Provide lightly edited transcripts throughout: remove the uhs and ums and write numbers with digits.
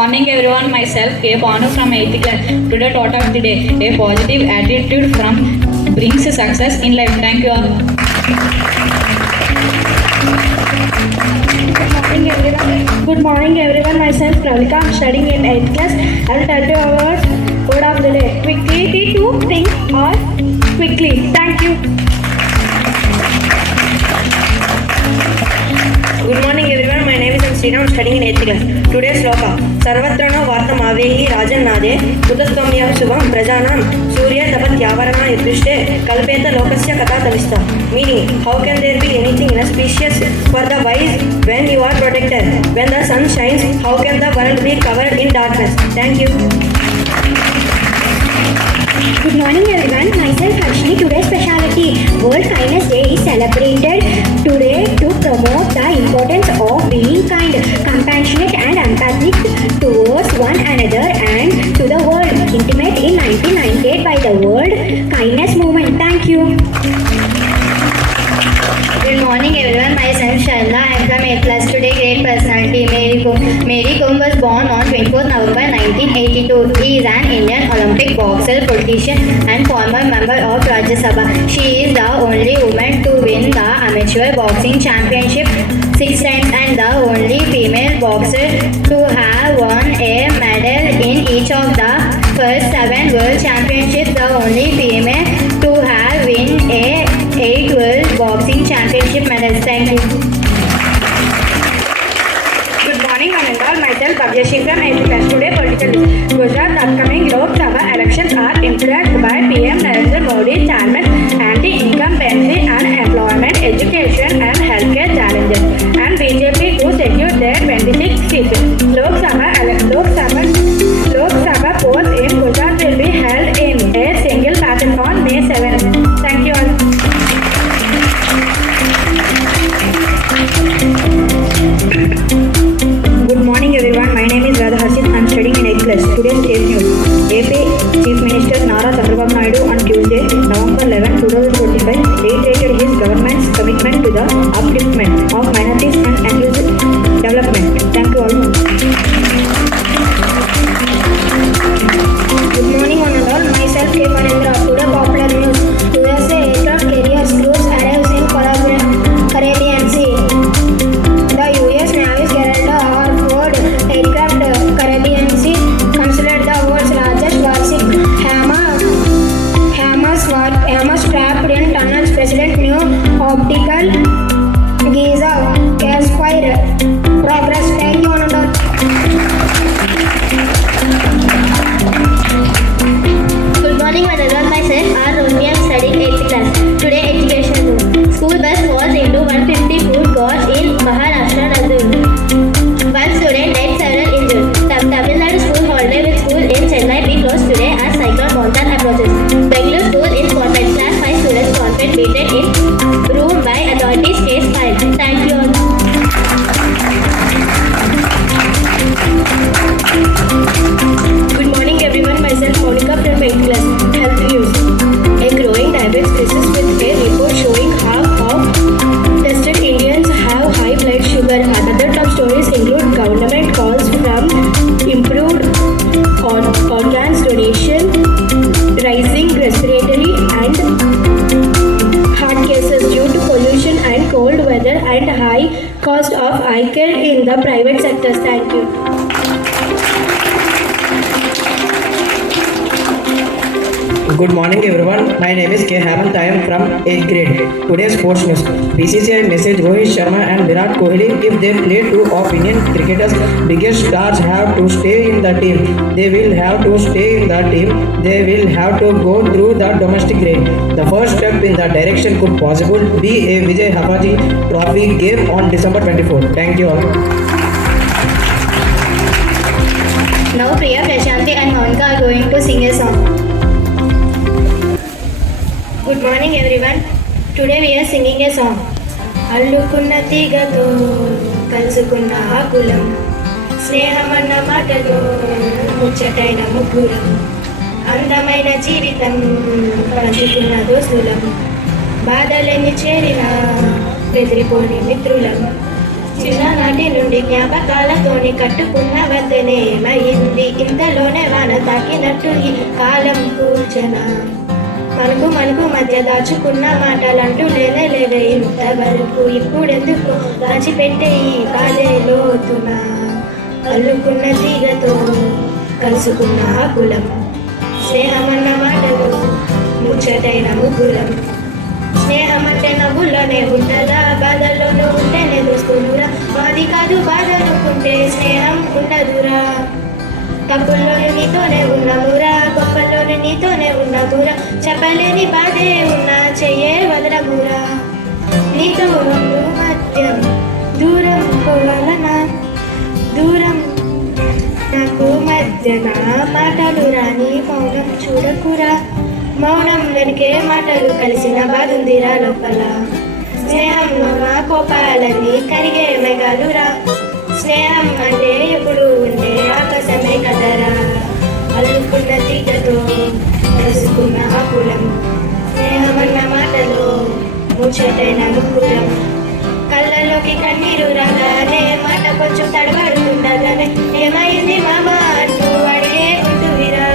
morning everyone, myself K. Banu from 8th class. Today thought of the day, a positive attitude brings success in life. Thank you all. Good morning everyone, myself Pravika. I'm studying in 8th class. I'll tell you our word of the day. Quickly to think or quickly. Thank you. Good morning everyone, my name is Srina. I'm studying in 8th class. Today's sloka. Sarvatrano vartam avehi rajan nade utattamya subham prajanam surya tapatyavaranā yadrishte kalpeta lokasya katatavista. Meaning, how can there be anything inauspicious for the wise when you are protected? When the sun shines, how can the world be covered in darkness? Thank you. Good morning everyone, myself Harshini. Today's speciality World Kindness Day is celebrated today to promote the importance of being kind, compassionate and empathic towards one another and to the world. Intimate in 1998 by the World Kindness Movement. Thank you. Good morning everyone, myself Shaila. I am from 8th class. Today great personality Mary Kom was born on 24th November 1982. She is an Indian Olympic boxer, politician and former member of Rajya Sabha. She is the only woman to win the amateur boxing championship 6 times and the only female boxer to have won a medal in each of the first 7 world championships. The only female to have won a 8 world boxing championship medals. Thank you. Good morning one and all, myself Vidyasagara from 8th class. Today political news. Gujarat upcoming Lok Sabha elections are influenced by PM Narendra Modi chairman anti-incumbency and employment, education and healthcare challenges and BJP to secure their 26 seats. Lok Sabha polls in Gujarat will be held in a single pattern on May 7. Thank you all. Good morning everyone, my name is Radha Harshit. I am studying in 8th class. Today's state news. AP Chief Minister Nara Chandrababu Naidu on Tuesday, November 11, 2025 reiterated his government's commitment to the upliftment of minorities and inclusive development. Thank you all. Good morning one and all, myself K. Manendra. Today popular news. USA aircraft carriers cruise arrives in Caribbean Sea. The US Navy's Gerald aircraft Caribbean Sea considered the world's largest warship. Hamas trapped in tunnels. President new optical Giza aspire progress. Thank you, Ananda. Good morning, Madam. Myself R. Romi. I am studying 8th class. Today education news. School bus falls into 150 foot gorge in Maharashtra, Nandurbar. One student died, several injured. Tamil Nadu school holiday with school in Chennai be closed today as cyclone Monsoon approaches. Bengaluru school in convent class 5 students convent beaten in room by authorities. Case filed. Thank you all. Good morning everyone, myself Monica from 8th class. Health news. A growing diabetes crisis with a report showing how tested Indians have high blood sugar. Other top stories include government calls from improved organs donation, rising respiratory and heart cases due to pollution and cold weather and high cost of eye care in the private sectors. Thank you. Good morning everyone, my name is K. Hemant. I am from 8th grade. Today's sports news. BCCI message Rohit Sharma and Virat Kohli if they play two of Indian cricketers' biggest stars have to stay in the team. They will have to stay in the team. They will have to go through the domestic grade. The first step in that direction could possibly be a Vijay Hapaji Trophy game on December 24. Thank you all. Now Priya, Prashanti and Monica are going to sing a song. Good morning everyone. Today we are singing a song. అల్లుకున్న తీగతో కలుసుకున్న ఆకులం స్నేహమన్న మాటలో ముచ్చటైన ముగ్గురం అందమైన జీవితం పంచుకున్న దోస్తులం బాధలెన్ని చేరిన బెదిరిపోని మిత్రులం చిన్ననాటి నుండి జ్ఞాపకాలతోని కట్టుకున్న వద్దనేమయింది ఇంతలోనే వాన తాకినట్టు ఈ కాలం కూర్చనా మనకు మధ్య దాచుకున్న మాటలంటూ లేవే ఇంతవరకు ఇప్పుడెందుకు దాచిపెట్టే ఈ కాలే లోతున అల్లుకున్న తీగతో కలుసుకున్న కులం స్నేహమన్న మాటలు ముచ్చటైన ముగ్గురం స్నేహమంటే నవ్వులోనే ఉంటదా బాధల్లోనూ ఉంటేనే దోస్తులురా మాది కాదు బాధనుకుంటే స్నేహం ఉండదురా తప్పుల్లోని నీతోనే ఉన్నామురా గొప్పల్లోని నీతోనే ఉన్నామురా చెప్పలేని బాధే ఉన్నా చెయ్యే వదలమురా నీతో రెండు మధ్యం దూరం పోవాలనా దూరం నాకు మధ్యన మాటలు రాని మౌనం చూడకురా మౌనం వెనుకే మాటలు కలిసిన బాగుందిరా లోపల స్నేహంలో నా కోపాలన్నీ కరిగే మెగాలురా స్నేహం అంటే ఎప్పుడు ఉండే ఆకాశమే కదరా అల్లుకున్న తీగతో తెలుసుకున్న కులం స్నేహమన్న మాటలో ముచ్చటైన ముగ్గురం కళ్ళలోకి కన్నీరు రాగానే మాట కొంచెం తడబడుతుండగానే ఏమైంది మామ అంటూ అడిగే ఉంటువిరా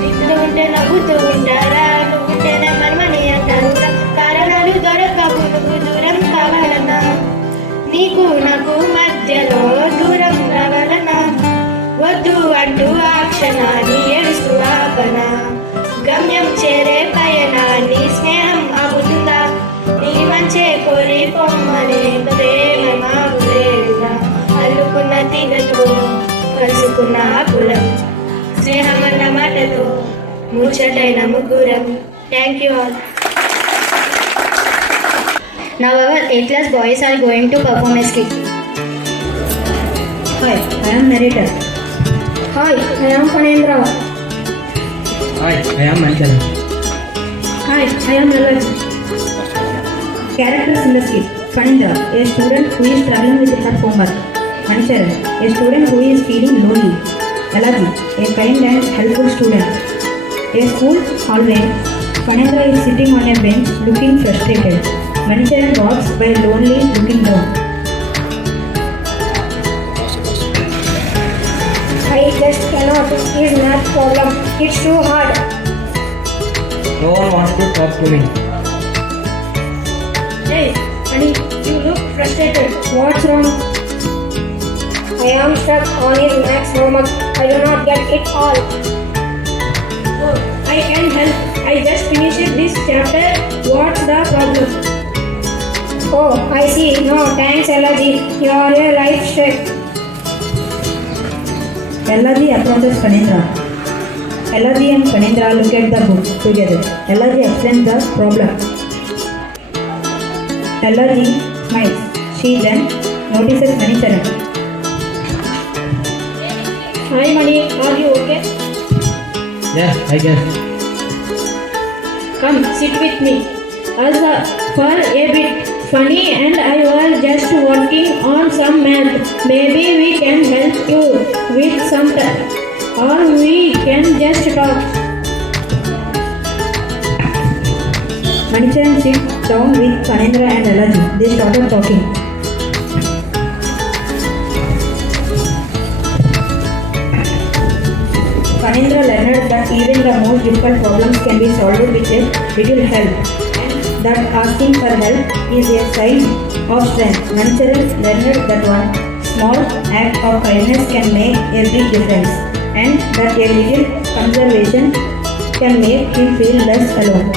నీతో ఉంటే నవ్వుతూ ఉంటారా నువ్వుంటేనే మనమని అంటారురా కారణాలు దొరకవు నువ్వు దూరం కావాలన్నా నీకు నాకు మధ్యలో దూరం రావాలన్నా వద్దు అంటూ ఆ క్షణాన్ని ఏడుస్తూ ఆపనా గమ్యం చేరే పయనాన్ని స్నేహం ఆపుతుందా నీ మంచే కోరి పొమ్మనే ప్రేమ మావులేదురా అల్లుకున్న తీగతో కలుసుకున్న కులం స్నేహమన్న మాటతో ముచ్చటైన ముగ్గురం thank you all. Now our 8th class boys are going to perform a skit. Hi, I am narrator. Hi, I am Panendra. Hi, I am Michael. Hi, I am Lalan. Characters in the skit. Panendra, a student who is struggling with her homework. Manicharan, a student who is feeling lonely. Alaji, a kind and helpful student. A school hallway. Panendra is sitting on a bench looking frustrated. Manicharan walks by lonely looking down. I just cannot. It is not problem. It's too hard. No one wants to talk to me. Hey, honey, you look frustrated. What's wrong? I am stuck on his maths homework. I do not get it all. Oh, I can help. I just finished this chapter. What's the problem? Oh, I see. No, thanks, Elaji. You are a life check. Elaji approaches Panendra. Elaji and Panendra look at the book together. Elaji explains the problem. Elaji smiles. She then notices Manicharan. Hi, Mani. Are you okay? Yes, I guess. Come, sit with me. Also, for a bit funny and I was just working on some math. Maybe we can help you with some or we can just talk. Manicharan sits down with Panendra and Elaji. They started talking. Panendra learned that even the most difficult problems can be solved with a little help. That asking for help is a sign of strength. Manicharan learned that one small act of kindness can make a big difference, and that a little conservation can make him feel less alone.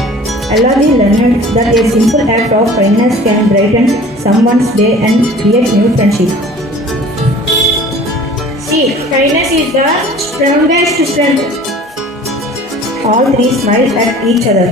Elaji learned that a simple act of kindness can brighten someone's day and create new friendship. See, kindness is the strongest strength. All three smiled at each other.